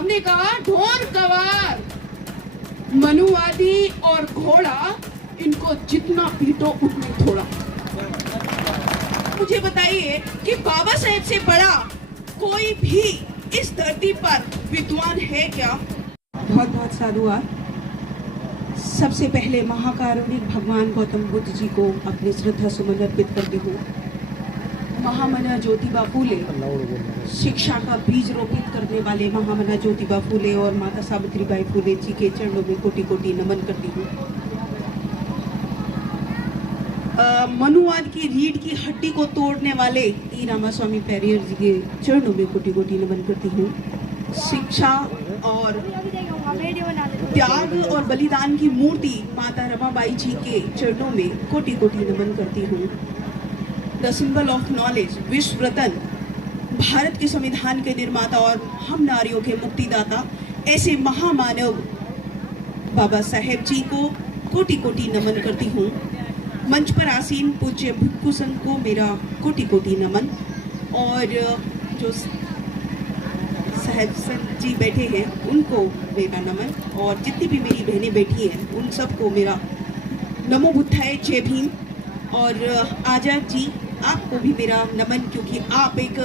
हमने कहा ढोर कवार, मनुवादी और घोड़ा, इनको जितना पीटो उतना थोड़ा। मुझे बताइए कि बाबा साहेब से बड़ा कोई भी इस धरती पर विद्वान है क्या? बहुत बहुत साधुवाद। सबसे पहले महाकारुणिक भगवान गौतम बुद्ध जी को अपनी श्रद्धा सुमन अर्पित करती हूँ। महामना ज्योतिबा फूले, शिक्षा का बीज रोपित करने वाले महामना ज्योतिबा फूले और माता सावित्रीबाई फूले जी के चरणों में कोटि कोटि नमन करती हूँ। मनुवाद की रीढ़ की हड्डी को तोड़ने वाले ई रामास्वामी पेरियर जी के चरणों में कोटि कोटि नमन करती हूँ। शिक्षा और त्याग और बलिदान की मूर्ति माता रमाबाई जी के चरणों में कोटि कोटि नमन करती हूँ। द सिंबल ऑफ नॉलेज, विश्व रत्न, भारत के संविधान के निर्माता और हम नारियों के मुक्तिदाता ऐसे महामानव बाबा साहेब जी को कोटि कोटि नमन करती हूँ। मंच पर आसीन पूज्य भिक्खु संघ को मेरा कोटि कोटि नमन, और जो साहेब संत जी बैठे हैं उनको मेरा नमन, और जितनी भी मेरी बहनें बैठी हैं उन सबको मेरा नमो बुद्धाय, जय भीम। और आजाद जी, आपको भी मेरा नमन, क्योंकि आप एक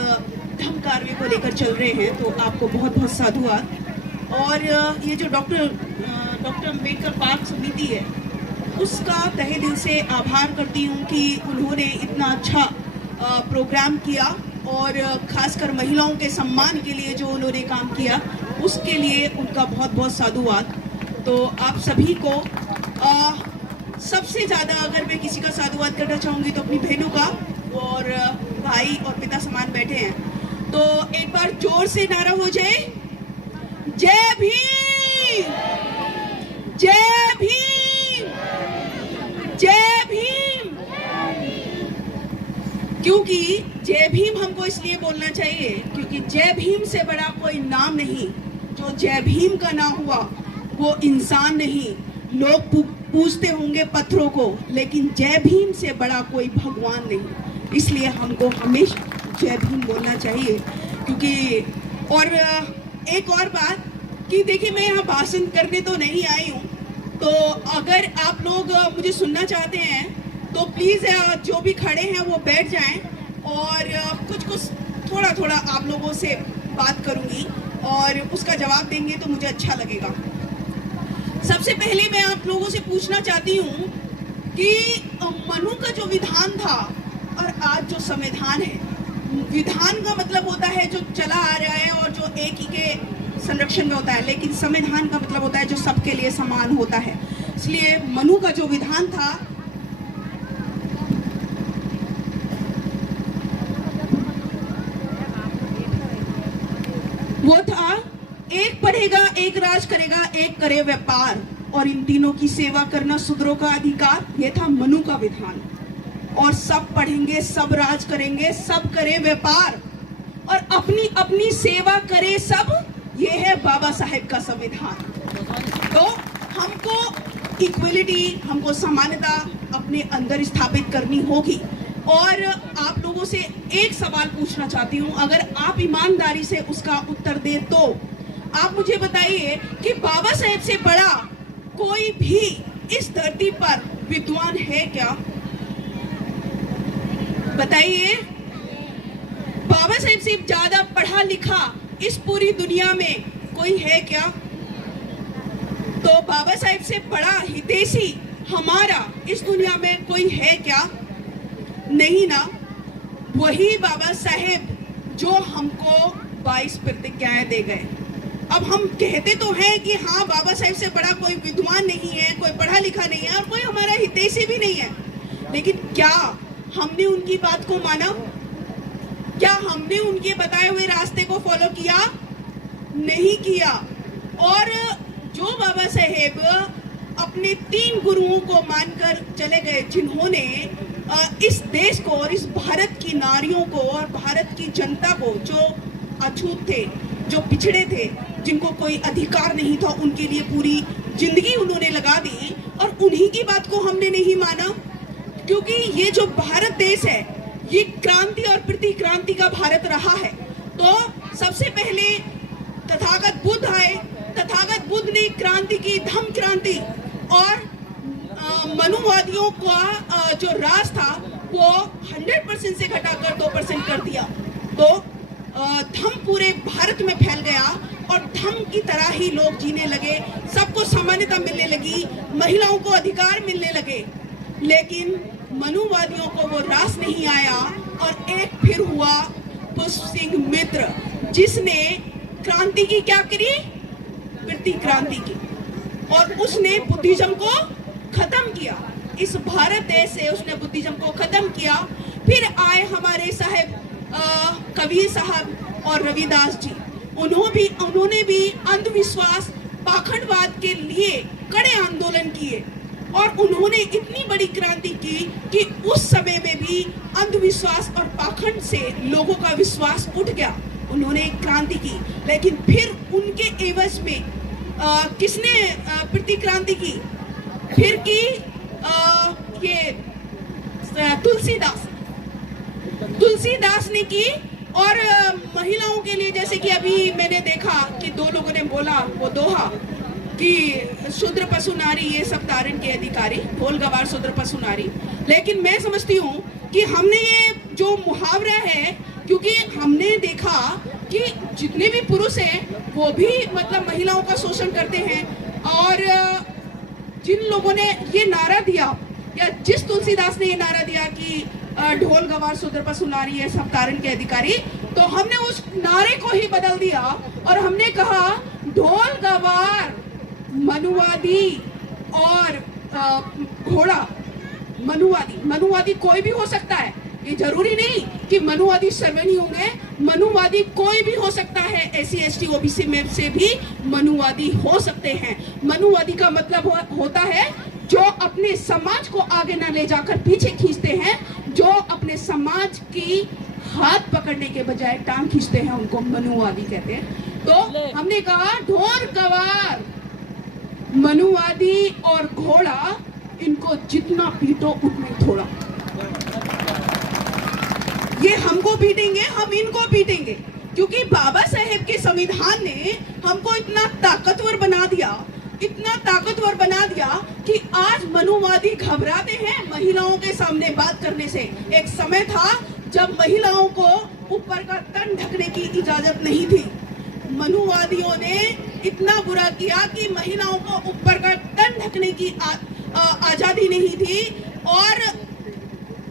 धम्म कार्य को लेकर चल रहे हैं, तो आपको बहुत बहुत साधुवाद। और ये जो डॉक्टर अम्बेडकर पार्क समिति है, उसका तहे दिल से आभार करती हूँ कि उन्होंने इतना अच्छा प्रोग्राम किया, और खासकर महिलाओं के सम्मान के लिए जो उन्होंने काम किया, उसके लिए उनका बहुत बहुत साधुवाद। तो आप सभी को सबसे ज़्यादा अगर मैं किसी का साधुवाद करना चाहूँगी तो अपनी बहनों का, और भाई और पिता समान बैठे हैं, तो एक बार जोर से नारा हो जाए, जय भीम, जय भीम, जय भीम। क्योंकि जय भीम हमको इसलिए बोलना चाहिए क्योंकि जय भीम से बड़ा कोई नाम नहीं। जो जय भीम का ना हुआ वो इंसान नहीं। लोग पूछते होंगे पत्थरों को, लेकिन जय भीम से बड़ा कोई भगवान नहीं। इसलिए हमको हमेशा जय भीम बोलना चाहिए। क्योंकि और एक और बात कि देखिए, मैं यहाँ भाषण करने तो नहीं आई हूँ, तो अगर आप लोग मुझे सुनना चाहते हैं तो प्लीज़ जो भी खड़े हैं वो बैठ जाएं, और कुछ थोड़ा थोड़ा आप लोगों से बात करूँगी और उसका जवाब देंगे तो मुझे अच्छा लगेगा। सबसे पहले मैं आप लोगों से पूछना चाहती हूँ कि मनु का जो विधान था और आज जो संविधान है, विधान का मतलब होता है जो चला आ रहा है और जो एक ही के संरक्षण में होता है, लेकिन संविधान का मतलब होता है जो सबके लिए समान होता है। इसलिए मनु का जो विधान था वो था, एक पढ़ेगा एक राज करेगा, एक करे व्यापार, और इन तीनों की सेवा करना शूद्रों का अधिकार। ये था मनु का विधान। और सब पढ़ेंगे, सब राज करेंगे, सब करे व्यापार, और अपनी अपनी सेवा करे सब। ये है बाबा साहेब का संविधान। तो हमको इक्वलिटी, हमको समानता अपने अंदर स्थापित करनी होगी। और आप लोगों से एक सवाल पूछना चाहती हूँ, अगर आप ईमानदारी से उसका उत्तर दे तो आप मुझे बताइए कि बाबा साहेब से बड़ा कोई भी इस धरती पर विद्वान है क्या? बताइए। बाबा साहेब से ज्यादा पढ़ा लिखा इस पूरी दुनिया में कोई है क्या? तो बाबा साहेब से बड़ा हितैषी हमारा इस दुनिया में कोई है क्या? नहीं ना। वही बाबा साहेब जो हमको 22 प्रतिज्ञाएं दे गए। अब हम कहते तो हैं कि हाँ, बाबा साहेब से बड़ा कोई विद्वान नहीं है, कोई पढ़ा लिखा नहीं है और कोई हमारा हितैषी भी नहीं है, लेकिन क्या हमने उनकी बात को माना? क्या हमने उनके बताए हुए रास्ते को फॉलो किया? नहीं किया। और जो बाबा साहेब अपने 3 गुरुओं को मानकर चले गए, जिन्होंने इस देश को और इस भारत की नारियों को और भारत की जनता को, जो अछूत थे, जो पिछड़े थे, जिनको कोई अधिकार नहीं था, उनके लिए पूरी जिंदगी उन्होंने लगा दी, और उन्हीं की बात को हमने नहीं माना। क्योंकि ये जो भारत देश है, ये क्रांति और प्रतिक्रांति का भारत रहा है। तो सबसे पहले तथागत बुद्ध आए, तथागत बुद्ध ने क्रांति की, धम्म क्रांति, और मनुवादियों का जो राज था वो 100% से घटाकर 2% कर दिया। तो धम्म पूरे भारत में फैल गया और धम्म की तरह ही लोग जीने लगे, सबको समानता मिलने लगी, महिलाओं को अधिकार मिलने लगे। लेकिन मनुवादियों को वो रास नहीं आया और एक फिर हुआ पुष्प सिंह मित्र, जिसने क्रांति की क्या करी, वृत्ति क्रांति की, और उसने बुद्धिज्म को खत्म किया। इस भारत देश से उसने बुद्धिज्म को खत्म किया। फिर आए हमारे साहब कबीर साहब और रविदास जी, उन्होंने भी अंधविश्वास, पाखंडवाद के लिए कड़े आंदोलन किए और उन्होंने इतनी बड़ी क्रांति की कि उस समय में भी अंधविश्वास और पाखंड से लोगों का विश्वास उठ गया। उन्होंने क्रांति की, लेकिन फिर उनके एवज में किसने प्रतिक्रांति की? फिर की ये तुलसीदास ने की। और महिलाओं के लिए, जैसे कि अभी मैंने देखा कि 2 लोगों ने बोला वो दोहा कि शूद्र पशु नारी ये सब तारण के अधिकारी, ढोल गवार शूद्र पशु नारी। लेकिन मैं समझती हूँ कि हमने ये जो मुहावरा है, क्योंकि हमने देखा कि जितने भी पुरुष हैं वो भी मतलब महिलाओं का शोषण करते हैं, और जिन लोगों ने ये नारा दिया, या जिस तुलसीदास ने ये नारा दिया कि ढोल गवार शूद्र पशु नारी ये सब तारण के अधिकारी, तो हमने उस नारे को ही बदल दिया और हमने कहा ढोल गवार मनुवादी और घोड़ा। मनुवादी कोई भी हो सकता है, ये जरूरी नहीं कि मनुवादी सर्वनी होंगे, मनुवादी कोई भी हो सकता है। SC ST OBC में से भी मनुवादी हो सकते हैं। मनुवादी का मतलब होता है जो अपने समाज को आगे न ले जाकर पीछे खींचते हैं, जो अपने समाज की हाथ पकड़ने के बजाय टांग खींचते हैं, उनको मनुवादी कहते हैं। तो हमने कहा ढोल गवार मनुवादी और घोड़ा, इनको जितना पीटो उतना थोड़ा। ये हमको पीटेंगे, हम इनको पीटेंगे, क्योंकि बाबा साहेब के संविधान ने हमको इतना ताकतवर बना दिया, इतना ताकतवर बना दिया कि आज मनुवादी घबराते हैं महिलाओं के सामने बात करने से। एक समय था जब महिलाओं को ऊपर का तन ढकने की इजाजत नहीं थी। मनुवादियों ने इतना बुरा किया कि महिलाओं को ऊपर का तन ढकने की आजादी नहीं थी। और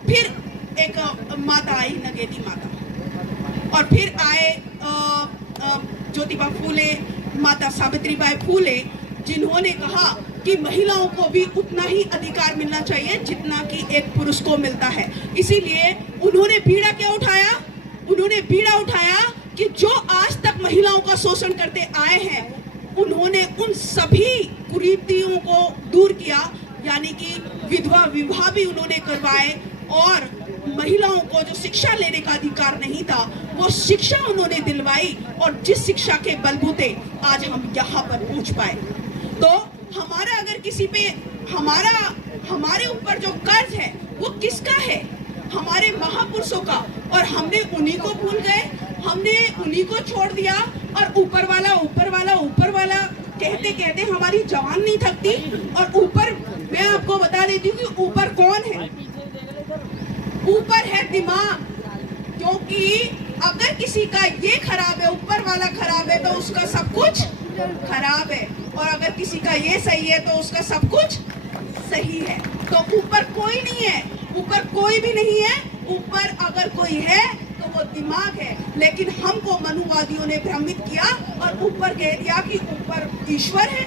फिर एक माता आई, नगेती माता, और फिर आए ज्योतिबा फूले, माता सावित्रीबाई फूले, जिन्होंने कहा कि महिलाओं को भी उतना ही अधिकार मिलना चाहिए जितना कि एक पुरुष को मिलता है। इसीलिए उन्होंने बीड़ा क्या उठाया? उन्होंने बीड़ा उठाया कि जो आज तक महिलाओं का शोषण करते आए हैं, उन्होंने उन सभी कुरीतियों को दूर किया, यानी कि विधवा विवाह भी उन्होंने करवाए, और महिलाओं को जो शिक्षा लेने का अधिकार नहीं था वो शिक्षा उन्होंने दिलवाई, और जिस शिक्षा के बलबूते आज हम यहाँ पर पहुँच पाए। तो हमारा अगर किसी पे हमारे ऊपर जो कर्ज है वो किसका है? हमारे महापुरुषों का, और हमने उन्हीं को भूल गए, हमने उन्हीं को छोड़ दिया, और ऊपर वाला कहते कहते हमारी जवान नहीं थकती। और ऊपर मैं आपको बता देती हूँ कि ऊपर कौन है? ऊपर है दिमाग, क्योंकि अगर किसी का ये खराब है, ऊपर वाला खराब है, तो उसका सब कुछ खराब है, और अगर किसी का ये सही है तो उसका सब कुछ सही है। तो ऊपर कोई नहीं है, ऊपर कोई भी नहीं है। ऊपर अगर कोई है तो वो दिमाग है। लेकिन हमको मनुवादियों ने भ्रमित किया और ऊपर कह दिया कि ऊपर ईश्वर है,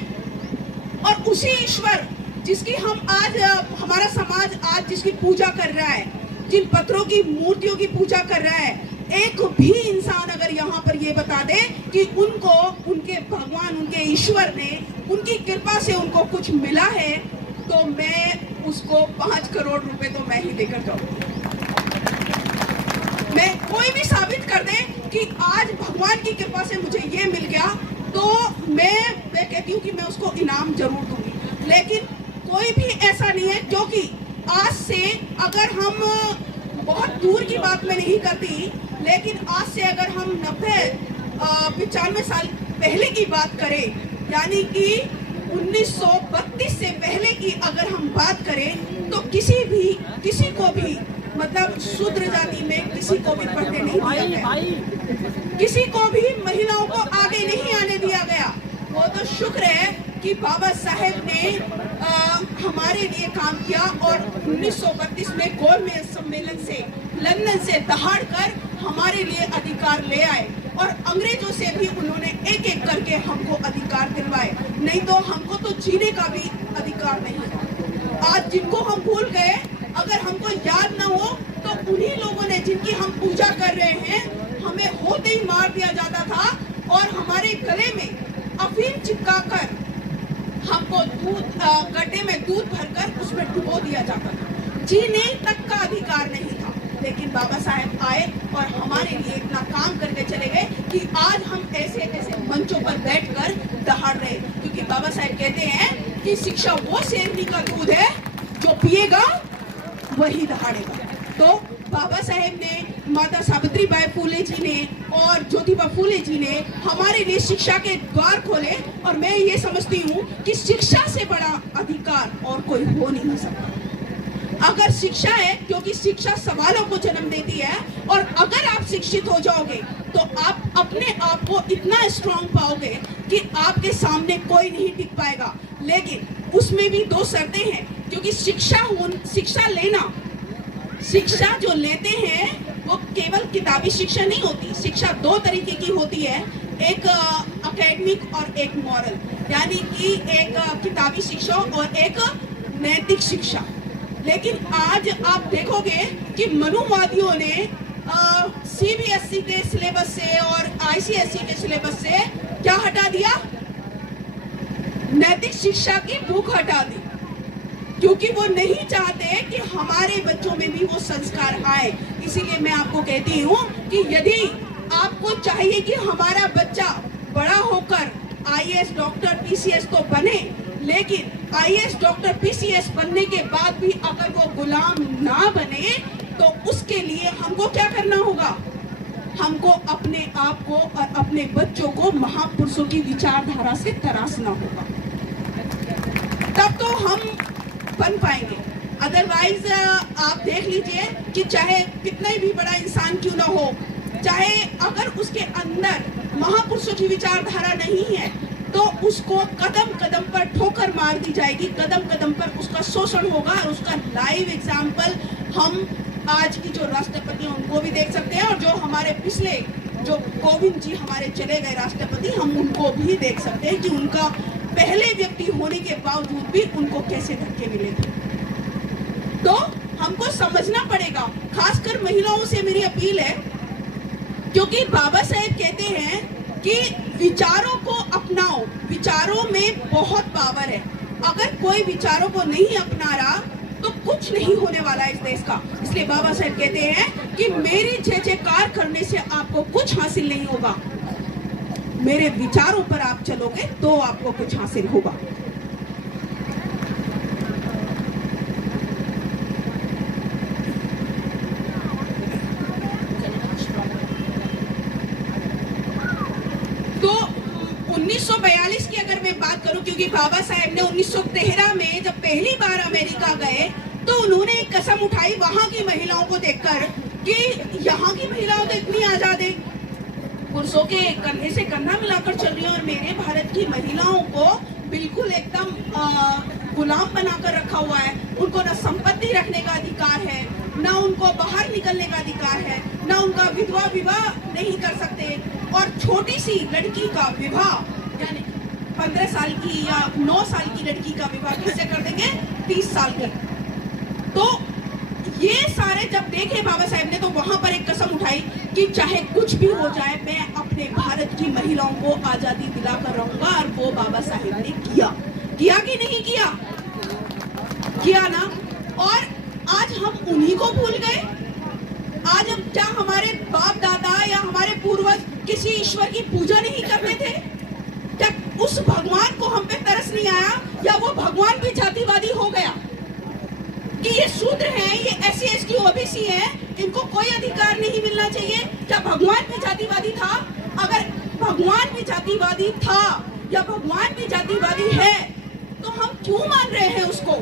और उसी ईश्वर जिसकी हम आज हमारा समाज आज जिसकी पूजा कर रहा है, जिन पत्थरों की मूर्तियों की पूजा कर रहा है, एक भी इंसान अगर यहाँ पर ये बता दे कि उनको उनके भगवान, उनके ईश्वर ने उनकी कृपा से उनको कुछ मिला है, तो मैं उसको 5 करोड़ रुपए तो मैं ही देकर जाऊंगी। मैं कोई भी साबित कर दे कि आज भगवान की कृपा से मुझे ये मिल गया, तो मैं कहती हूँ कि मैं उसको इनाम जरूर दूंगी। लेकिन कोई भी ऐसा नहीं है, क्योंकि आज से अगर हम बहुत दूर की बात मैं नहीं करती, लेकिन आज से अगर हम 95 साल पहले की बात करें, यानी कि 1932 से पहले की अगर हम बात करें तो किसी को भी मतलब शूद्र जाति में किसी को भी पढ़ने नहीं दिया गया, किसी को भी महिलाओं को आगे नहीं आने दिया गया। वो तो शुक्र है कि बाबा साहेब ने हमारे लिए काम किया और 1932 में गोलमेज सम्मेलन से लंदन से दहाड़ कर हमारे लिए अधिकार ले आए और अंग्रेजों से भी उन्होंने एक एक करके हमको अधिकार दिलवाए, नहीं तो हमको तो जीने का भी अधिकार नहीं था। आज जिनको हम भूल गए, अगर हमको याद ना हो तो उन्हीं लोगों ने जिनकी हम पूजा कर रहे हैं, हमें होते ही मार दिया जाता था और हमारे गले में अफीम चिपका कर हमको दूध गड्ढे में दूध भरकर उसमें डुबो दिया जाता था। जीने तक का अधिकार नहीं था। लेकिन बाबा साहेब आए और हमारे लिए इतना काम करके चले गए कि आज हम ऐसे ऐसे मंचों पर बैठकर दहाड़ रहे, क्योंकि बाबा साहेब कहते हैं कि शिक्षा वो शेरनी का दूध है जो पिएगा वही दहाड़ेगा। तो बाबा साहेब ने, माता सावित्रीबाई फुले जी ने और ज्योतिबा फुले जी ने हमारे लिए शिक्षा के द्वार खोले और मैं ये समझती हूँ कि शिक्षा से बड़ा अधिकार और कोई हो नहीं सकता। अगर शिक्षा है, क्योंकि शिक्षा सवालों को जन्म देती है और अगर आप शिक्षित हो जाओगे तो आप अपने आप को इतना स्ट्रांग पाओगे कि आपके सामने कोई नहीं टिक पाएगा। लेकिन उसमें भी दो शर्तें हैं, क्योंकि शिक्षा जो लेते हैं वो केवल किताबी शिक्षा नहीं होती। शिक्षा दो तरीके की होती है, एक एकेडमिक और एक मॉरल, यानी कि एक किताबी शिक्षा और एक नैतिक शिक्षा। लेकिन आज आप देखोगे कि मनुवादियों ने सीबीएसई के सिलेबस से और आईसीएसई के सिलेबस से क्या हटा दिया? नैतिक शिक्षा की बुक हटा दी, क्योंकि वो नहीं चाहते कि हमारे बच्चों में भी वो संस्कार आए। इसीलिए मैं आपको कहती हूँ कि यदि आपको चाहिए कि हमारा बच्चा बड़ा होकर आईएएस, डॉक्टर, पीसीएस तो बने, लेकिन आईएएस, डॉक्टर, पीसीएस बनने के बाद भी अगर वो गुलाम ना बने तो उसके लिए हमको क्या करना होगा? हमको अपने आप को और अपने बच्चों को महापुरुषों की विचारधारा से तराशना होगा, तब तो हम बन पाएंगे। अदरवाइज आप देख लीजिए कि चाहे कितना भी बड़ा इंसान क्यों ना हो, चाहे अगर उसके अंदर महापुरुषों की विचारधारा नहीं है तो उसको कदम कदम पर ठोकर मार दी जाएगी, कदम कदम पर उसका शोषण होगा। और उसका लाइव एग्जाम्पल हम आज की जो राष्ट्रपति हैं उनको भी देख सकते हैं, और जो हमारे पिछले जो कोविंद जी हमारे चले गए राष्ट्रपति, हम उनको भी देख सकते हैं कि उनका पहले व्यक्ति होने के बावजूद भी उनको कैसे धक्के मिले थे। तो हमको समझना पड़ेगा, खासकर महिलाओं से मेरी अपील है, क्योंकि बाबा साहेब कहते हैं कि विचारों को अपनाओ, विचारों में बहुत पावर है। अगर कोई विचारों को नहीं अपना रहा तो कुछ नहीं होने वाला है इस देश का। इसलिए बाबा साहेब कहते हैं कि मेरी जय जयकार करने से आपको कुछ हासिल नहीं होगा, मेरे विचारों पर आप चलोगे तो आपको कुछ हासिल होगा। तो 1942 की अगर मैं बात करूं, क्योंकि बाबा साहेब ने 1913 में जब पहली बार अमेरिका गए तो उन्होंने एक कसम उठाई वहां की महिलाओं को देखकर कि यहाँ की महिलाओं तो इतनी आजाद है, पुरुषों के कंधे से कंधा मिलाकर चल रही है, और मेरे भारत की महिलाओं को बिल्कुल एकदम गुलाम बनाकर रखा हुआ है। उनको ना संपत्ति रखने का अधिकार है, ना उनको बाहर निकलने का अधिकार है, ना उनका विधवा विवाह नहीं कर सकते, और छोटी सी लड़की का विवाह यानी 15 साल की या 9 साल की लड़की का विवाह किससे कर देंगे? 30 साल की। तो ये सारे जब देखे बाबा साहेब ने तो वहां पर एक कसम उठाई कि चाहे कुछ भी हो जाए मैं अपने भारत की महिलाओं को आजादी दिलाकर रहूंगा, और वो बाबा साहेब ने किया कि नहीं किया? किया ना। और आज हम उन्हीं को भूल गए। आज अब क्या हमारे बाप दादा या हमारे पूर्वज किसी ईश्वर की पूजा नहीं करते थे? क्या उस भगवान को हम पे तरस नहीं आया, या वो भगवान भी जातिवादी हो गया कि ये शूद्र हैं, ये SC ST OBC हैं, इनको कोई अधिकार नहीं मिलना चाहिए? क्या भगवान भी जातिवादी था? अगर भगवान भी जातिवादी था या भगवान भी जातिवादी है, तो हम क्यों मान रहे हैं उसको?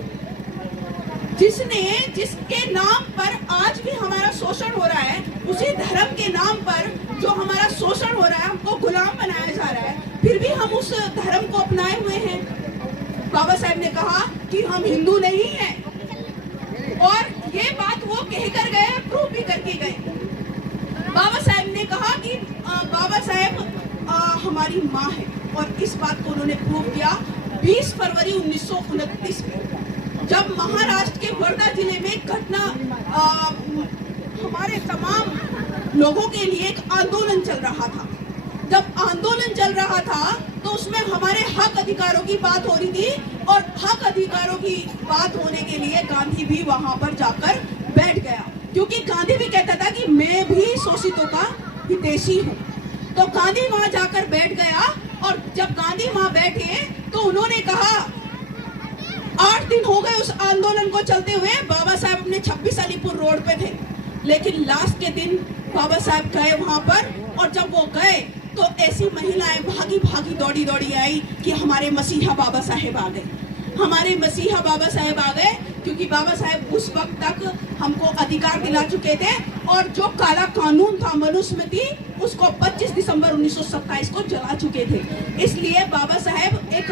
जिसके नाम पर आज भी हमारा शोषण हो रहा है, उसी धर्म के नाम पर जो हमारा शोषण हो रहा है, हमको गुलाम बनाया जा रहा है, फिर भी हम उस धर्म को अपनाए हुए हैं। बाबा साहेब ने कहा कि हम हिंदू नहीं हैं, और ये बात वो कह कर गए, प्रूव भी करके गए। बाबा साहेब ने कहा कि बाबा साहेब हमारी माँ है, और इस बात को उन्होंने प्रूव किया 20 फरवरी 1929 में, जब महाराष्ट्र के वर्धा जिले में घटना हमारे तमाम लोगों के लिए एक आंदोलन चल रहा था। जब आंदोलन चल रहा था तो उसमें हमारे हक अधिकारों की बात हो रही थी, और हक अधिकारों की बात होने के लिए गांधी भी वहां पर जाकर बैठ गया, क्योंकि गांधी भी कहता था कि मैं भी शोषितों का हितैषी हूँ। तो गांधी वहां जाकर बैठ गया, और जब गांधी वहां बैठे तो उन्होंने कहा, 8 दिन हो गए उस आंदोलन को चलते हुए, बाबा साहब अपने 26 अलीपुर रोड पे थे, लेकिन लास्ट के दिन बाबा साहब गए वहां पर, और जब वो गए तो ऐसी महिलाएं भागी भागी दौड़ी दौड़ी आई कि हमारे मसीहा बाबा साहेब आ गए, हमारे मसीहा बाबा साहेब आ गए, क्योंकि बाबा साहेब उस वक्त तक हमको अधिकार दिला चुके थे, और जो काला कानून था मनुस्मृति, उसको 25 दिसंबर 1927 को जला चुके थे। इसलिए बाबा साहेब एक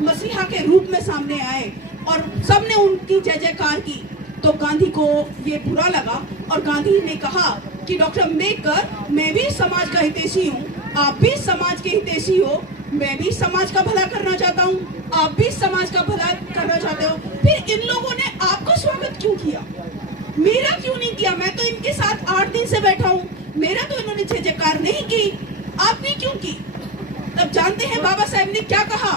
मसीहा के रूप में सामने आए, और सबने उनकी जय जयकार की। तो गांधी को ये बुरा लगा, और गांधी ने कहा कि डॉक्टर अम्बेडकर, मैं भी समाज का हितैषी हूँ, आप भी समाज के हितैषी हो, मैं भी समाज का भला करना चाहता हूँ, आप भी समाज का भला करना चाहते हो, फिर इन लोगों ने आपका स्वागत क्यों किया, मेरा क्यों नहीं किया? मैं तो इनके साथ 8 दिन से बैठा हूँ, मेरा तो इन्होंने जय जयकार नहीं की, आपने क्यों की? तब जानते हैं बाबा साहेब ने क्या कहा?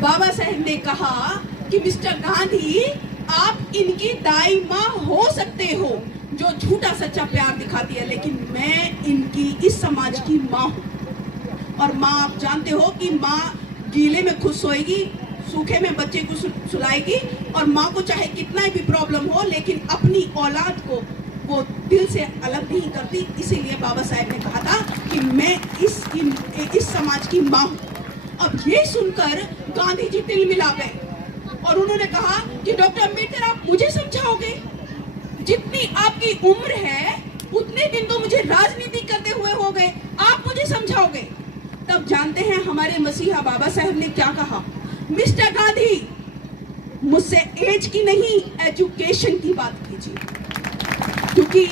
बाबा साहेब ने कहा कि मिस्टर गांधी, आप इनकी दाई माँ हो सकते हो जो झूठा सच्चा प्यार दिखाती है, लेकिन मैं इनकी इस समाज की माँ हूँ। और माँ, आप जानते हो कि माँ गीले में खुश सोएगी, सूखे में बच्चे को सुलाएगी, और माँ को चाहे कितना भी प्रॉब्लम हो, लेकिन अपनी औलाद को वो दिल से अलग नहीं करती। इसीलिए बाबा साहेब ने कहा था कि मैं इस समाज की माँ हूँ। अब ये सुनकर गांधी जी तिलमिला गए, और उन्होंने कहा कि डॉक्टर अम्बेडकर, आप मुझे समझाओगे? जितनी आपकी उम्र है उतने दिन तो मुझे राजनीति करते हुए हो गए, आप मुझे समझाओगे? तब जानते हैं हमारे मसीहा बाबा साहब ने क्या कहा? मिस्टर गांधी, मुझसे एज की नहीं, एजुकेशन की बात कीजिए, क्योंकि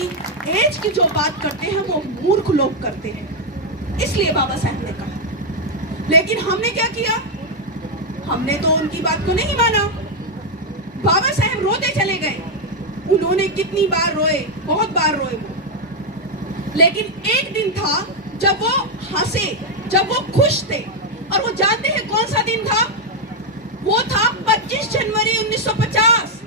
एज की जो बात करते हैं वो मूर्ख लोग करते हैं। इसलिए बाबा साहब ने कहा। लेकिन हमने क्या किया? हमने तो उनकी बात को नहीं माना। बाबा साहब रोते चले गए। उन्होंने कितनी बार रोए, बहुत बार रोए वो। लेकिन एक दिन था जब वो हंसे, जब वो खुश थे, और वो जानते हैं कौन सा दिन था? वो था 25 जनवरी 1950।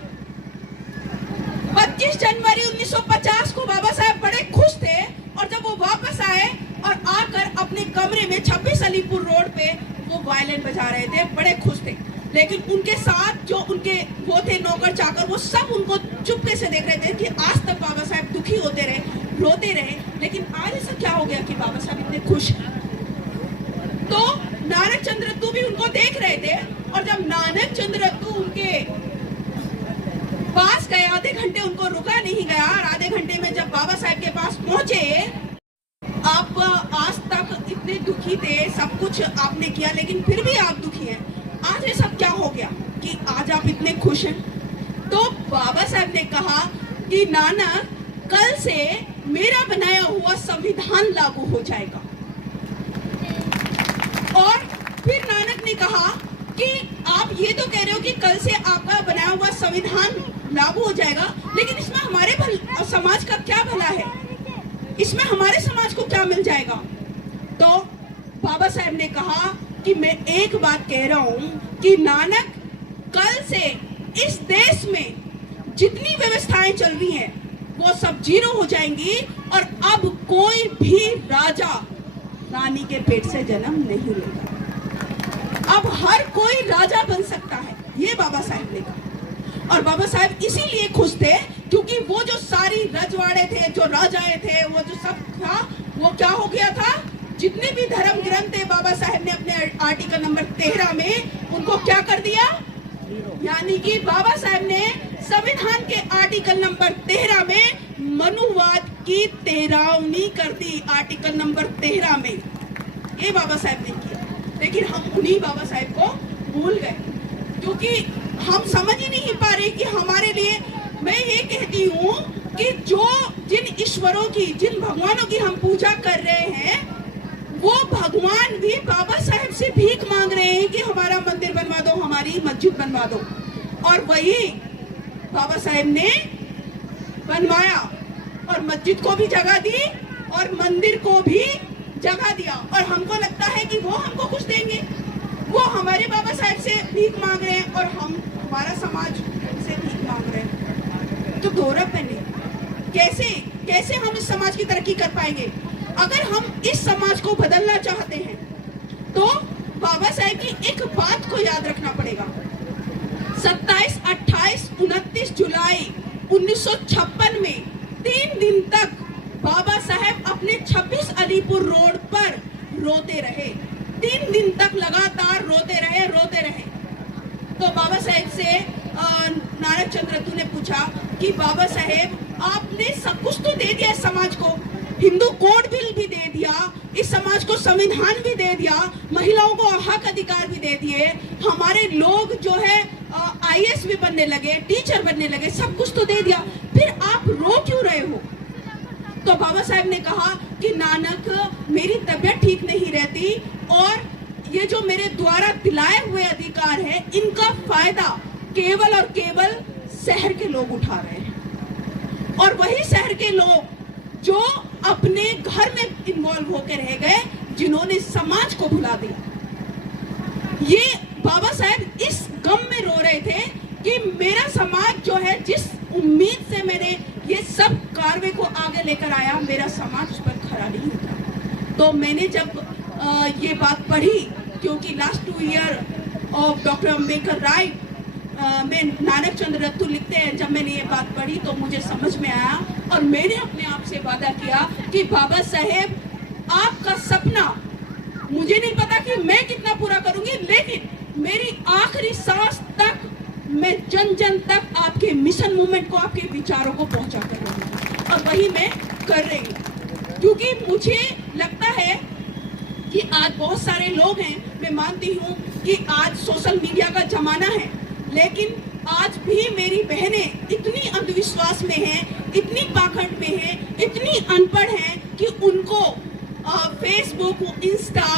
25 जनवरी 1950 को बाबा साहब बड़े खुश थे, और जब वो वापस आए और आकर अपने कमरे में 26 अलीपुर रोड पे वो वायलिन बजा रहे थे, बड़े खुश थे। लेकिन उनके साथ जो उनके वो थे नौकर चाकर, वो सब उनको चुपके से देख रहे थे कि आज तक बाबा साहब दुखी होते रहे, रोते रहे, लेकिन आज ऐसा क्या हो गया कि बाबा साहब इतने खुश हैं? तो नानक चंद्रत्तू भी उनको देख रहे थे, और जब नानक चंद्रत्तू उनके पास गए, आधे घंटे उनको रुका नहीं गया, और आधे घंटे में जब बाबा साहब के पास पहुंचे, आप आज तक इतने दुखी थे, सब कुछ आपने किया, लेकिन फिर भी आप दुखी हैं, आज ऐसा क्या हो गया कि आज आप इतने खुश हैं? तो बाबा साहब ने कहा कि नानक, कल से मेरा बनाया हुआ संविधान लागू हो जाएगा। और फिर नानक ने कहा कि आप ये तो कह रहे हो कि कल से आपका बनाया हुआ संविधान लागू हो जाएगा, लेकिन इसमें हमारे समाज का क्या भला है? इसमें हमारे समाज को क्या मिल जाएगा? तो बाबा साहब ने कहा कि मैं एक बात कह रहा हूं कि नानक, कल से इस देश में जितनी व्यवस्थाएं चल रही हैं वो सब जीरो हो जाएंगी, और अब कोई भी राजा रानी के पेट से जन्म नहीं लेगा। अब हर कोई राजा बन सकता है, ये बाबा साहब ने कहा। और बाबा साहब इसीलिए खुश थे क्योंकि वो जो सारी रजवाड़े थे, जो राजाएं थे, वो जो सब था, वो क्या हो गया था? जितने भी धर्म ग्रंथ है बाबा साहेब ने अपने आर्टिकल नंबर 13 में उनको क्या कर दिया, यानी कि बाबा साहेब ने संविधान के आर्टिकल नंबर 13 में मनुवाद की तेरावनी कर दी। आर्टिकल नंबर 13 में ये बाबा साहेब ने किया, लेकिन हम उन्हीं बाबा साहेब को भूल गए, क्योंकि हम समझ ही नहीं पा रहे कि हमारे लिए, मैं ये कहती हूँ कि जो जिन ईश्वरों की, जिन भगवानों की हम पूजा कर रहे हैं, वो भगवान भी बाबा साहेब से भीख मांग रहे हैं कि हमारा मंदिर बनवा दो, हमारी मस्जिद बनवा दो। और वही बाबा साहेब ने बनवाया और मस्जिद को भी जगह दी और मंदिर को भी जगह दिया। और हमको लगता है कि वो हमको कुछ देंगे, वो हमारे बाबा साहेब से भीख मांग रहे हैं और हम, हमारा समाज से भीख मांग रहे हैं। तो दोहरापन है। कैसे कैसे हम इस समाज की तरक्की कर पाएंगे? अगर हम इस समाज को बदलना चाहते हैं तो बाबा साहेब की एक बात को याद रखना पड़ेगा। 27, 28, 29 जुलाई 1956 में 3 दिन तक बाबा साहेब अपने 26 अलीपुर रोड पर रोते रहे। 3 दिन तक लगातार रोते रहे। तो बाबा साहेब से नारद चंद्र रत्तू ने पूछा कि बाबा साहेब, आपने सब कुछ तो दे दिया इस समाज को, हिंदू कोड बिल भी दे दिया, इस समाज को संविधान भी दे दिया, महिलाओं को हक अधिकार भी दे दिए, हमारे लोग जो है IAS भी बनने लगे, टीचर बनने लगे, सब कुछ तो दे दिया, फिर आप रो क्यों रहे हो? तो बाबा साहेब ने कहा कि नानक, मेरी तबीयत ठीक नहीं रहती और ये जो मेरे द्वारा दिलाए हुए अधिकार है, इनका फायदा केवल और केवल शहर के लोग उठा रहे हैं। और वही शहर के लोग जो अपने घर में इन्वॉल्व होकर रह गए, जिन्होंने समाज को भुला दिया। ये बाबा साहेब इस गम में रो रहे थे कि मेरा समाज जो है, जिस उम्मीद से मैंने ये सब कार्य को आगे लेकर आया, मेरा समाज उस पर खरा नहीं उतरा। तो मैंने जब ये बात पढ़ी, क्योंकि last 2 year of doctor Ambedkar right में नानक चंद्र रत्तू लिखते हैं, जब मैंने ये बात पढ़ी तो मुझे समझ में आया और मैंने अपने आप से वादा किया कि बाबा साहेब, आपका सपना मुझे नहीं पता कि मैं कितना पूरा करूंगी, लेकिन मेरी आखिरी सांस तक मैं जन जन तक आपके मिशन मूवमेंट को, आपके विचारों को पहुंचा कर रही हूँ। और वही मैं कर रही हूँ, क्योंकि मुझे लगता है कि आज बहुत सारे लोग हैं, मैं मानती हूँ कि आज सोशल मीडिया का जमाना है, लेकिन आज भी मेरी बहनें इतनी अंधविश्वास में हैं, इतनी पाखंड में हैं, इतनी अनपढ़ हैं कि उनको फेसबुक, इंस्टा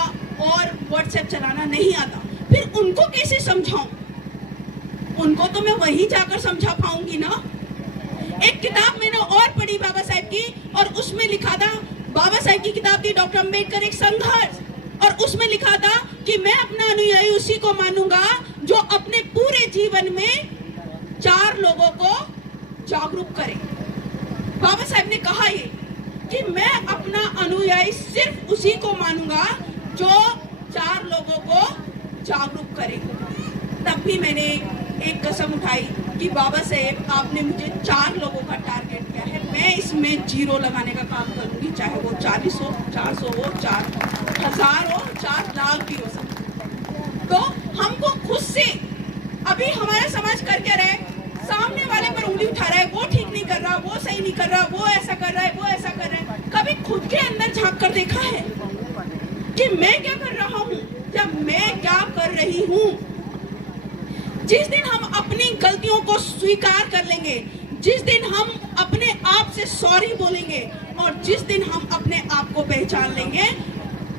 और व्हाट्सएप चलाना नहीं आता। फिर उनको कैसे समझाऊं? उनको तो मैं वहीं जाकर समझा पाऊंगी ना। एक किताब मैंने और पढ़ी बाबा साहेब की, और उसमें लिखा था, बाबा साहेब की किताब थी डॉक्टर अम्बेडकर एक संघर्ष, और उसमें लिखा था कि मैं अपना अनुयायी उसी को मानूंगा जो अपने पूरे जीवन में 4 लोगों को जागरूक करे। बाबा साहेब ने कहा ये कि मैं अपना अनुयायी सिर्फ उसी को मानूंगा जो 4 लोगों को जागरूक करे। तब भी मैंने एक कसम उठाई कि बाबा साहेब, आपने मुझे 4 लोगों का टारगेट दिया है, मैं इसमें 0 लगाने का काम करूंगी, चाहे वो 40 हो, 400 हो, 4000 हो, 4 लाख भी हो सकते। तो हमको खुद से, अभी हमारा समाज कर क्या रहा है, सामने वाले पर उंगली उठा रहा है, वो ठीक नहीं कर रहा, वो सही नहीं कर रहा, वो ऐसा कर रहा है, वो ऐसा कर रहा है। कभी खुद के अंदर झांक कर देखा है कि मैं क्या कर रहा हूँ, जब मैं क्या कर रही हूँ? जिस दिन हम अपनी गलतियों को स्वीकार कर लेंगे, जिस दिन हम अपने आप से सॉरी बोलेंगे, और जिस दिन हम अपने आप को पहचान लेंगे,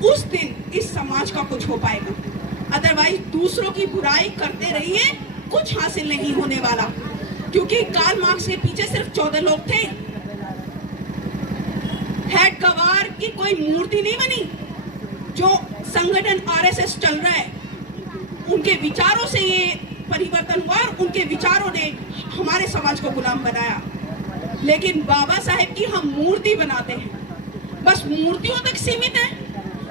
उस दिन इस समाज का कुछ हो पाएगा। अदरवाइज दूसरों की बुराई करते रहिए, कुछ हासिल नहीं होने वाला। क्योंकि कार्ल मार्क्स के पीछे सिर्फ 14 लोग थे। हेड गवार की कोई मूर्ति नहीं बनी। जो संगठन RSS चल रहा है, उनके विचारों से ये परिवर्तन हुआ और उनके विचारों ने हमारे समाज को गुलाम बनाया। लेकिन बाबा साहेब की हम मूर्ति बनाते हैं, बस मूर्तियों तक सीमित है।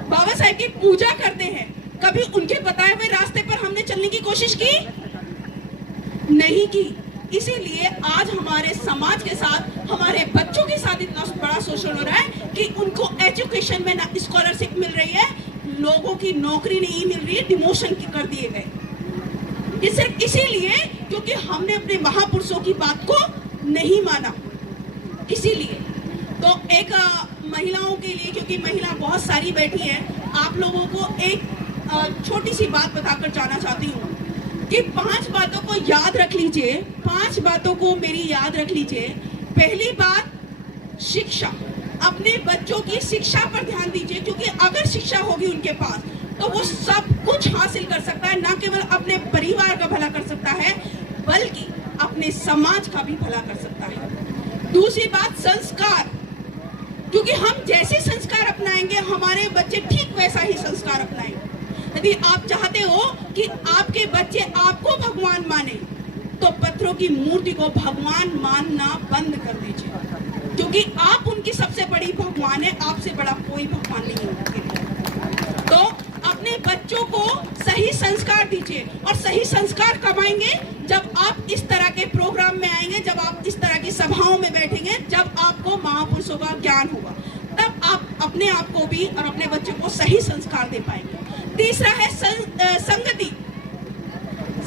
बाबा साहेब की पूजा करते हैं, कभी उनके बताए हुए रास्ते पर हमने चलने की कोशिश की नहीं की। इसीलिए आज हमारे समाज के साथ, हमारे बच्चों के साथ इतना बड़ा शोषण हो रहा है कि उनको एजुकेशन में ना स्कॉलरशिप मिल रही है, लोगों की नौकरी नहीं मिल रही है, डिमोशन कर दिए गए। ये सिर्फ इसीलिए क्योंकि हमने अपने महापुरुषों की बात को नहीं माना। इसीलिए तो एक महिलाओं के लिए, क्योंकि महिला बहुत सारी बैठी है, आप लोगों को एक छोटी सी बात बताकर जाना चाहती हूँ कि 5 बातों को याद रख लीजिए। 5 बातों को मेरी याद रख लीजिए। पहली बात, शिक्षा। अपने बच्चों की शिक्षा पर ध्यान दीजिए, क्योंकि अगर शिक्षा होगी उनके पास तो वो सब कुछ हासिल कर सकता है। ना केवल अपने परिवार का भला कर सकता है, बल्कि अपने समाज का भी भला कर सकता है। दूसरी बात, संस्कार। क्योंकि हम जैसे संस्कार अपनाएंगे, हमारे बच्चे ठीक वैसा ही संस्कार अपनाएंगे। यदि आप चाहते हो कि आपके बच्चे आपको भगवान माने, तो पत्थरों की मूर्ति को भगवान मानना बंद कर दीजिए, क्योंकि आप उनकी सबसे बड़ी भगवान है। आपसे बड़ा कोई भगवान नहीं है उनके लिए। तो अपने बच्चों को सही संस्कार दीजिए, और सही संस्कार कब आएंगे? जब आप इस तरह के प्रोग्राम में आएंगे, जब आप इस तरह की सभाओं में बैठेंगे, जब आपको महापुरुषों का ज्ञान होगा, तब आप अपने आप को भी और अपने बच्चों को सही संस्कार दे पाएंगे। तीसरा है संगति।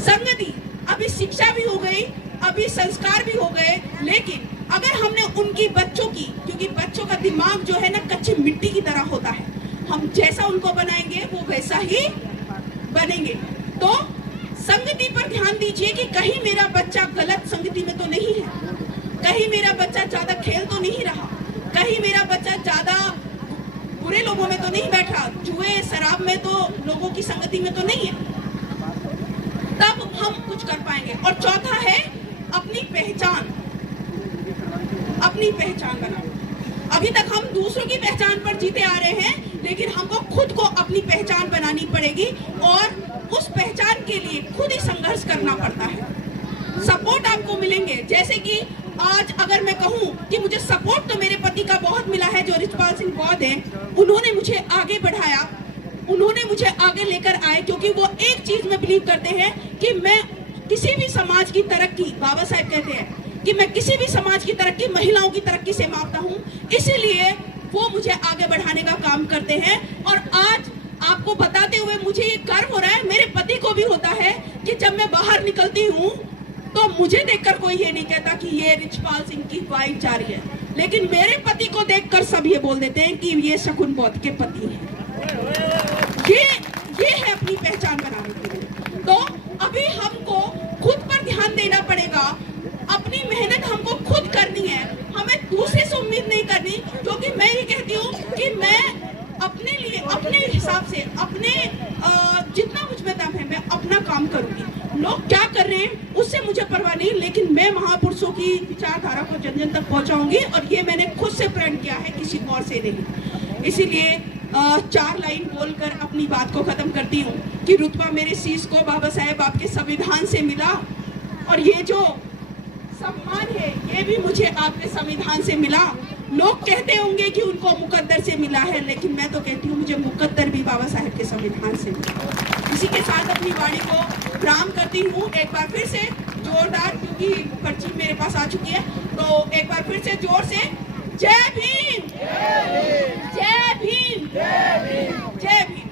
संगति, अभी शिक्षा भी हो गई, अभी संस्कार भी हो गए, लेकिन अगर हमने उनकी बच्चों की, क्योंकि बच्चों का दिमाग जो है ना कच्ची मिट्टी की तरह होता है, हम जैसा उनको बनाएंगे वो वैसा ही बनेंगे। तो संगति पर ध्यान दीजिए कि कहीं मेरा बच्चा गलत संगति में तो नहीं है, कहीं मेरा बच्चा ज्यादा खेल तो नहीं रहा, कहीं मेरा बच्चा ज्यादा बुरे लोगों में तो नहीं बैठा, जुए शराब में तो लोगों की संगति में तो नहीं है। तब हम कुछ कर पाएंगे। और चौथा है अपनी पहचान। अपनी पहचान बनाओ। अभी तक हम दूसरों की पहचान पर जीते आ रहे हैं, लेकिन हमको खुद को अपनी पहचान बनानी पड़ेगी, और उस पहचान के लिए खुद ही संघर्ष करना पड़ता है। सपोर्ट आपको मिलेंगे, जैसे कि आज अगर मैं कहूं कि मुझे सपोर्ट तो मेरे पति का बहुत मिला है, जो रिचपाल सिंह बौद्ध है, उन्होंने मुझे आगे बढ़ाया, उन्होंने मुझे आगे लेकर आए, क्योंकि वो एक चीज में बिलीव करते हैं कि मैं किसी भी समाज की तरक्की, बाबा साहब कहते हैं कि मैं किसी भी समाज की तरक्की महिलाओं की तरक्की से मापता हूँ, इसीलिए वो मुझे आगे बढ़ाने का काम करते हैं। और आज आपको बताते हुए मुझे ये गर्व हो रहा है, मेरे पति को भी होता है कि जब मैं बाहर निकलती हूँ तो मुझे देखकर कोई ये नहीं कहता कि ये रिचपाल सिंह की वाइफ जा रही है, लेकिन मेरे पति को देखकर सब ये बोल देते हैं कि ये शकुन बौद्ध के पति हैं। ये है अपनी पहचान बनाने के लिए। तो अभी हमको खुद पर ध्यान देना पड़ेगा, अपनी मेहनत हमको खुद करनी है, हमें दूसरे से उम्मीद नहीं करनी। क्योंकि मैं ये कहती हूँ कि मैं अपने लिए, अपने हिसाब से, अपने जितना मुझ में दम है, मैं अपना काम करूंगी। लोग क्या कर रहे हैं उससे मुझे परवाह नहीं, लेकिन मैं महापुरुषों की विचारधारा को जन जन तक पहुंचाऊंगी, और ये मैंने खुद से प्रण किया है, किसी और से नहीं। इसीलिए 4 लाइन बोलकर अपनी बात को खत्म करती हूँ कि रुतबा मेरे शीश को बाबा साहेब आपके संविधान से मिला, और ये जो सम्मान है ये भी मुझे आपके संविधान से मिला। लोग कहते होंगे कि उनको मुकद्दर से मिला है, लेकिन मैं तो कहती हूँ मुझे मुकद्दर भी बाबा साहेब के संविधान से मिला। इसी के साथ अपनी वाणी को विराम करती हूँ। एक बार फिर से जोरदार, क्योंकि पर्ची मेरे पास आ चुकी है, तो एक बार फिर से जोर से जय भीम, जय भीम, जय भीम, जय भीम।